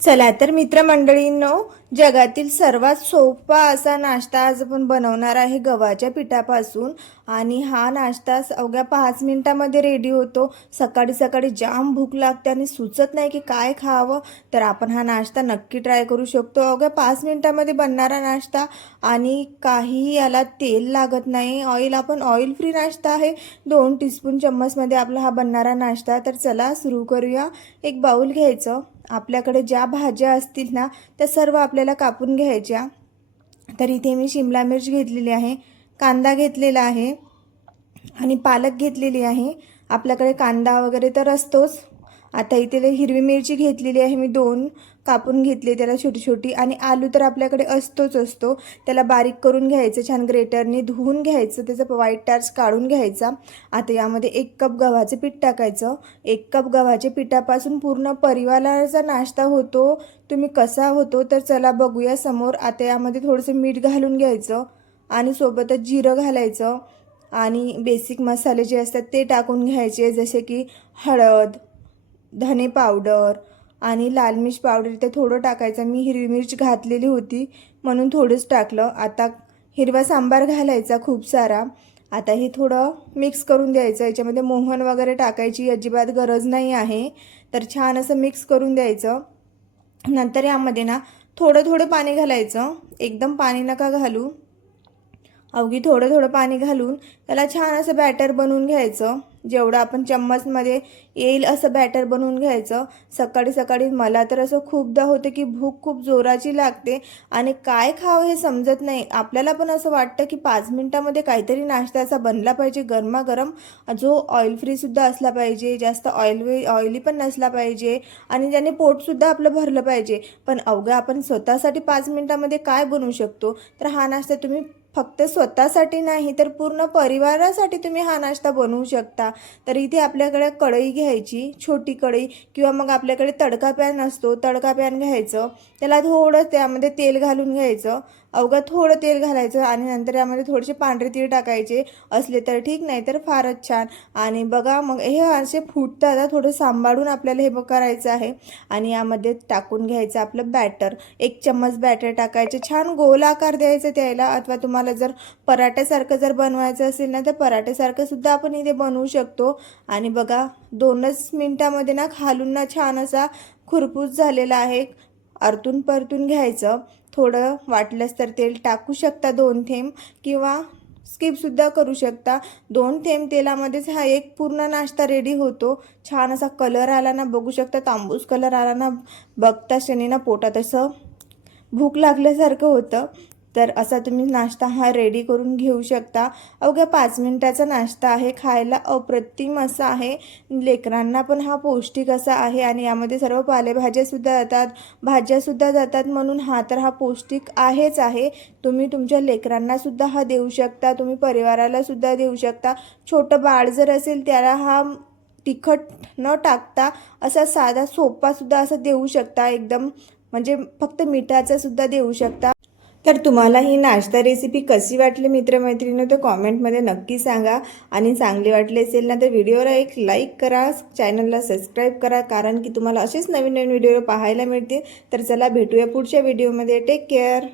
चला तर मित्रमंडळींनो, जगातील सर्वात सोपा असा नाश्ता आज आपण बनवणार आहे गव्हाच्या पिठापासून. आणि हा नाश्ता अवघ्या 5 मिनिटामध्ये रेडी होतो. सकाळी सकाळी जाम भूक लागते आणि सुचत नाही की काय खावं, तर आपण हा नाश्ता नक्की ट्राय करू शकतो. अवघ्या 5 मिनिटामध्ये बनणारा नाश्ता आणि काहीही याला तेल लागत नाही. आपण ऑइल फ्री नाश्ता आहे. 2 टीस्पून चम्मचमध्ये आपला हा बनणारा नाश्ता. तर चला सुरू करूया. एक बाउल घ्यायचं. आपल्याकडे ज्या भाज्या असतील ना त्या सर्व आपल्याला कापून घ्यायच्या. तर इथे मी शिमला मिर्च घेतलेली आहे, कांदा घेतलेला आहे आणि पालक घेतलेली आहे. आपल्याकडे कांदा वगैरे तर असतोच. आता इथे हिरवी मिरची घेतलेली आहे, मी 2 कापून घेतली त्याला छोटी छोटी. आणि आलू तर आपल्याकडे असतो. त्याला बारीक करून घ्यायचं, छान ग्रेटरने धुवून घ्यायचं, त्याचा व्हाईट टार्च काढून घ्यायचा. आता यामध्ये 1 कप गव्हाचं पीठ टाकायचं. 1 कप गव्हाच्या पिठापासून पूर्ण परिवाराचा नाश्ता होतो. तुम्ही कसा होतो तर चला बघूया समोर. आता यामध्ये थोडंसं मीठ घालून घ्यायचं आणि सोबतच जिरं घालायचं आणि बेसिक मसाले जे असतात ते टाकून घ्यायचे, जसे की हळद, धने पावडर आणि लाल मिर्च पावडर इथे थोडं टाकायचं. मी हिरवी मिर्च घातलेली होती म्हणून थोडंच टाकलं. आता हिरवा सांबार घालायचा खूप सारा. आता हे थोडं मिक्स करून द्यायचं. याच्यामध्ये मोहन वगैरे टाकायची अजिबात गरज नाही आहे. तर छान असं मिक्स करून द्यायचं. नंतर यामध्ये ना थोडं पाणी घालायचं, एकदम पाणी नका घालू. अवघी थोडं पाणी घालून त्याला छान असं बॅटर बनवून घ्यायचं. जेवढं आपण चम्मचमध्ये येईल असं बॅटर बनवून घ्यायचं. सकाळी सकाळी मला तर असं खूपदा होते की भूक खूप जोराची लागते आणि काय खावं हे समजत नाही. आपल्याला पण असं वाटतं की 5 मिनिटामध्ये काहीतरी नाश्ता असा बनला पाहिजे गरमागरम, जो ऑइल फ्रीसुद्धा असला पाहिजे, जास्त ऑइली पण नसला पाहिजे आणि ज्याने पोटसुद्धा आपलं भरलं पाहिजे. पण अवघं आपण स्वतःसाठी 5 मिनिटामध्ये काय बनवू शकतो. तर हा नाश्ता तुम्ही फक्त स्वतःसाठी नाही तर पूर्ण परिवारासाठी तुम्ही हा नाश्ता बनवू शकता. तर इथे आपल्याकडे कढई घ्यायची, छोटी कढई, किंवा मग आपल्याकडे तडका पॅन असतो, तडका पॅन घ्यायचं. त्याला थोडं त्यामध्ये तेल घालून घ्यायचं. अवघं थोडं तेल घालायचं आणि नंतर यामध्ये थोडेसे पांढरे तीळ टाकायचे असले तर ठीक, नाही तर फारच छान. आणि बघा मग हे असे फुटतात, थोडं सांभाळून आपल्याला हे करायचं आहे. आणि यामध्ये टाकून घ्यायचं आपलं बॅटर. 1 चम्मच बॅटर टाकायचे, छान गोल आकार द्यायचं त्याला. अथवा तुम्हाला जर पराठ्यासारखं जर बनवायचं असेल ना तर पराठ्यासारखं सुद्धा आपण इथे बनवू शकतो. आणि बघा 2च मिनिटामध्ये ना खालून ना छान असा खुरपूस झालेला आहे. आरतून परतून घ्यायचं. थोडं वाटलंच तर तेल टाकू शकता, 2 थेंब, किंवा स्किपसुद्धा करू शकता. 2 थेंब तेलामध्येच हा एक पूर्ण नाश्ता रेडी होतो. छान असा कलर आला ना, बघू शकता तांबूस कलर आला ना, बघता क्षणी ना पोटात असं भूक लागल्यासारखं होतं. तर असा तुम्ही नाश्ता हा रेडी करून घेऊ शकता. अवघ्या 5 मिनिटाचा नाश्ता आहे, खायला अप्रतिम असा आहे. लेकरांना पण हा पौष्टिक असा आहे आणि यामध्ये सर्व पालेभाज्यासुद्धा जातात, भाज्यासुद्धा जातात, म्हणून हा तर हा पौष्टिक आहेच आहे. तुम्ही तुमच्या लेकरांनासुद्धा हा देऊ शकता, तुम्ही परिवारालासुद्धा देऊ शकता. छोटं बाळ जर असेल त्याला हा तिखट न टाकता असा साधा सोपासुद्धा असं देऊ शकता, एकदम म्हणजे फक्त मिठाचा सुद्धा देऊ शकता. तर तुम्हाला ही नाश्ता रेसिपी कशी वाटली मित्रमैत्रिणी, तर कॉमेंटमध्ये नक्की सांगा. आणि चांगली वाटली असेल ना तर व्हिडिओला एक लाईक करा, चॅनलला सबस्क्राईब करा, कारण की तुम्हाला असेच नवीन नवीन व्हिडिओ पाहायला मिळतील. तर चला भेटूया पुढच्या व्हिडिओमध्ये. Take care.